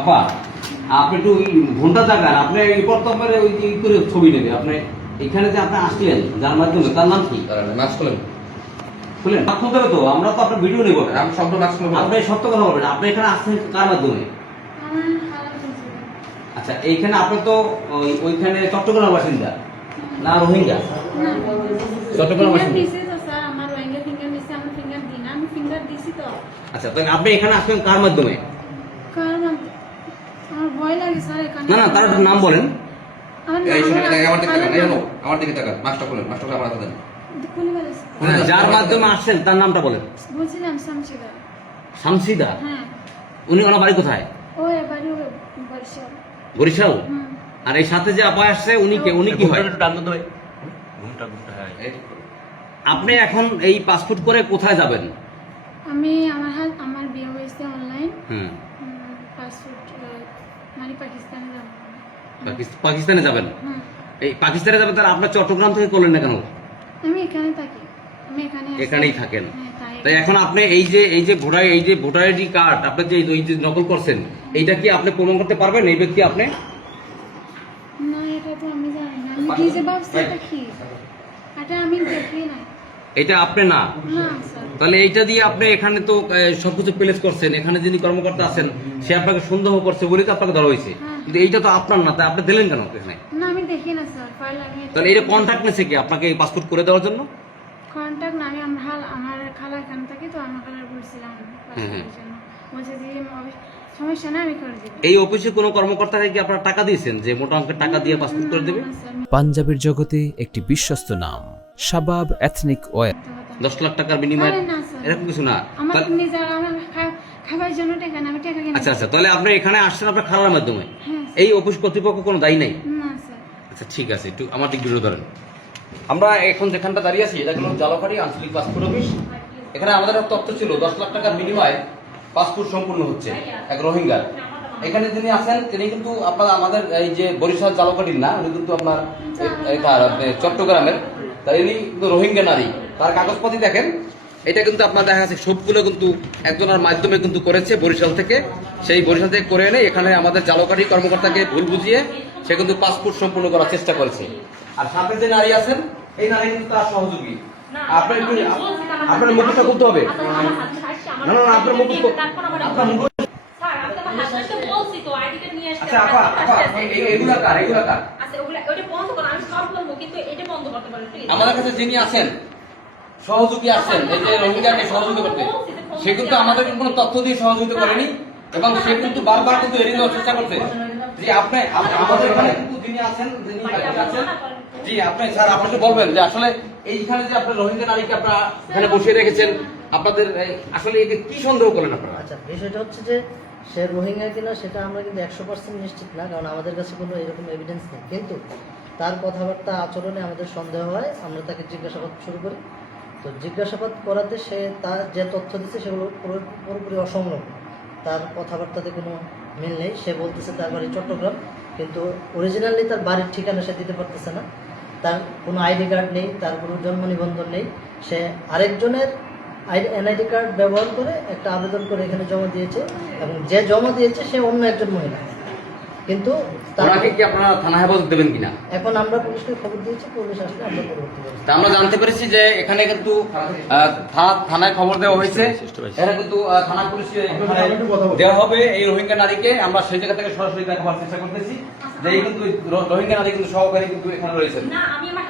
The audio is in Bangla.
আপা আপনি একটু ঘন্টা জাগান, আপনি এই প্রথমবারে ওই যে করে ছবি নেবে। আপনি এখানে যে আপনি আসলেন যার মাধ্যমে, তার নাম কি? মাস্ক খুলেন, খুলেন মাস্ক খুলতে হবে তো, আমরা তো আপনার ভিডিও নেবো। আমি শব্দ মাস্ক খুলবো। আপনি সত্য কথা বলবেন, আপনি এখানে আসছেন কার মাধ্যমে? আচ্ছা, এইখানে আপনি তো ওইখানে চট্টগ্রাম বাসিন্দা না রোহিঙ্গা? চট্টগ্রাম বাসিন্দা। আচ্ছা, তাহলে আপনি এখানে আসবেন কার মাধ্যমে? না না, তার একটা নাম বলেন। এই শুনুন, আমার দিকে তাকান, এই হলো আমার দিকে তাকান, মাস্কটা খুলেন, মাস্কটা খুলে আমার হাতে দেন। যার মাধ্যমে আসছেন তার নামটা বলেন। বলছিলাম শামসিদা। শামসিদা? হ্যাঁ। উনি ওনার বাড়ি কোথায়? ওই বাড়ি বরিশাল। বরিশাল? আর এই সাথে যে আপা আসছে উনি কে, উনি কি হয়? আপনি এখন এই পাসপোর্ট করে কোথায় যাবেন? আমি আমার বিয়ে হয়েছে অনলাইন। হুম। পাসপোর্ট মানে পাকিস্তানে যাব। পাকিস্তানে যাবেন? এই পাকিস্তানে যাবেন, তাহলে আপনার চট্টগ্রাম থেকে করলেন না কেন? আমি এখানে থাকি, আমি এখানেই থাকেন। হ্যাঁ, তাই এখন আপনি এই যে ভোটার আইডি কার্ড আপনি যে এই যে নকল করছেন, এইটা কি আপনি প্রমাণ করতে পারবেন এই ব্যক্তি আপনি? না, এটা তো আমি জানি না। আমি কি যে ভাবছি এটা কি? এটা আমি দেখি না। এটা আপনি না? না স্যার। তাহলে এইটা দিয়ে আপনি এখানে তো সবকিছু প্লেস করছেন, এখানে যিনি কর্মকর্তা আছেন সে আপনাকে সন্দেহ করছে বলেই তো আপনাকে ধরা হয়েছে। কিন্তু এইটা তো আপনার না, তাই আপনি দিলেন কেন এখানে? না, আমি দেখি না স্যার, ফাইল আমি। তাহলে এটা কন্ট্যাক্ট নিয়েছে কি আপনাকে এই পাসপোর্ট করে দেওয়ার জন্য? কন্টাক্ট না, আমি আমার খালা এখানে থাকি, তো আমার খালার বলছিলাম পাসপোর্টের জন্য। বলছে যে সমস্যা না, আমি করে দেব। এই অফিসে কোনো কর্মকর্তাকে কি আপনারা টাকা দিয়েছেন যে মোটা অঙ্কের টাকা দিয়ে পাসপোর্ট করে দেবে? পাঞ্জাবের জগতে একটি বিশ্বস্ত নাম শাবাব এথনিক ওয়্যার। 10 লাখ টাকার বিনিময়ে না স্যার, এরকম কিছু না। আমার নিজের আমার খাবার জন্য টাকা না, আমি টাকা কিনে। আচ্ছা আচ্ছা, তাহলে আপনি এখানে আসছেন আপনার খালার মাধ্যমে। হ্যাঁ। এই অফিস কর্তৃপক্ষ কোনো দায়ী নাই? না স্যার। আচ্ছা ঠিক আছে, একটু আমার দিক বিরোধ ধরেন। আমরা এখন যেখানটা দাঁড়িয়ে আছি এটা হলো জালাকাঠি আঞ্চলিক পাসপোর্ট অফিস। এখানে আমাদের একটা তথ্য ছিল 10 লাখ টাকার বিনিময়ে পাসপোর্ট সম্পূর্ণ হচ্ছে এক রোহিঙ্গার। এখানে যিনি আছেন তিনি কিন্তু আপনার আমাদের এই যে বরিশাল জালাকাঠির না, উনি কিন্তু আপনার চট্টগ্রামের। তাই ইনি কিন্তু রোহিঙ্গা নারী। তার কাগজপাতি দেখেন, এটা কিন্তু আপনার দেখা যাচ্ছে সবগুলো কিন্তু একজনের মাধ্যমে কিন্তু করেছে বরিশাল থেকে। সেই বরিশাল থেকে করে এনে এখানে আমাদের জালাকাঠি কর্মকর্তাকে ভুল বুঝিয়ে সে কিন্তু পাসপোর্ট সম্পূর্ণ করার চেষ্টা করেছে। আর সাথে যে নারী আছেন এই নারী কিন্তু তার সহযোগী। আপনার একটু আপনার মুখটা খুলতে হবে। না না, আপনার মুখ আপনার মুখ। আচ্ছা আপা আপা, এগুলা কার? এগুলা কার? আমাদের কাছে যিনি আছেন সহযোগী আসছেন, এই যে রোহিঙ্গাকে সহযোগিতা করতে, সে কিন্তু আমাদের কোনো তথ্য দিয়ে সহযোগিতা করেনি এবং সে কিন্তু বারবার কিন্তু এড়িয়ে যাওয়ার চেষ্টা করছে। জি আপনি আমাদের এখানে কিন্তু যিনি আছেন, যিনি আছেন, জি আপনি স্যার আপনি একটু বলবেন যে আসলে এইখানে যে আপনার রোহিঙ্গা নারীকে আপনারা এখানে বসিয়ে রেখেছেন, আপনাদের আসলে একে কি সন্দেহ করলেন আপনারা? আচ্ছা, বিষয়টা হচ্ছে যে সে রোহিঙ্গা কিনা সেটা আমরা কিন্তু 100% নিশ্চিত না, কারণ আমাদের কাছে কোনো এরকম এভিডেন্স নেই। কিন্তু তার কথাবার্তা আচরণে আমাদের সন্দেহ হয়, আমরা তাকে জিজ্ঞাসাবাদ শুরু করি। তো জিজ্ঞাসাবাদ করাতে সে তার যে তথ্য দিচ্ছে সেগুলো পুরোপুরি অসংলগ্ন। তার কথাবার্তাতে কোনো মিল নেই। সে বলতেছে তার বাড়ি চট্টগ্রাম, কিন্তু অরিজিনালি তার বাড়ির ঠিকানা সে দিতে পারতেছে না। তার কোনো আইডি কার্ড নেই, তার কোনো জন্ম নিবন্ধন নেই। সে আরেকজনের এনআইডি কার্ড ব্যবহার করে একটা আবেদন করে এখানে জমা দিয়েছে, এবং যে জমা দিয়েছে সে অন্য একজন মহিলা। কিন্তু তাকে কি আপনারা থানা হেফাজত দেবেন কিনা? এখন আমরা পুলিশকে খবর দিয়েছি, পুলিশ আসলে আমরা পরবর্তী ব্যবস্থা। আমরা জানতে পেরেছি যে এখানে কিন্তু থানায় খবর দেওয়া হয়েছে, এখানে কিন্তু থানা পুলিশ দেওয়া হবে এই রোহিঙ্গা নারীকে। আমরা সেই জায়গা থেকে সরাসরি দেখাবার চেষ্টা করতেছি যে এই কিন্তু রোহিঙ্গা নারী কিন্তু সহকারী কিন্তু এখানে রয়েছেন। না, আমি আমার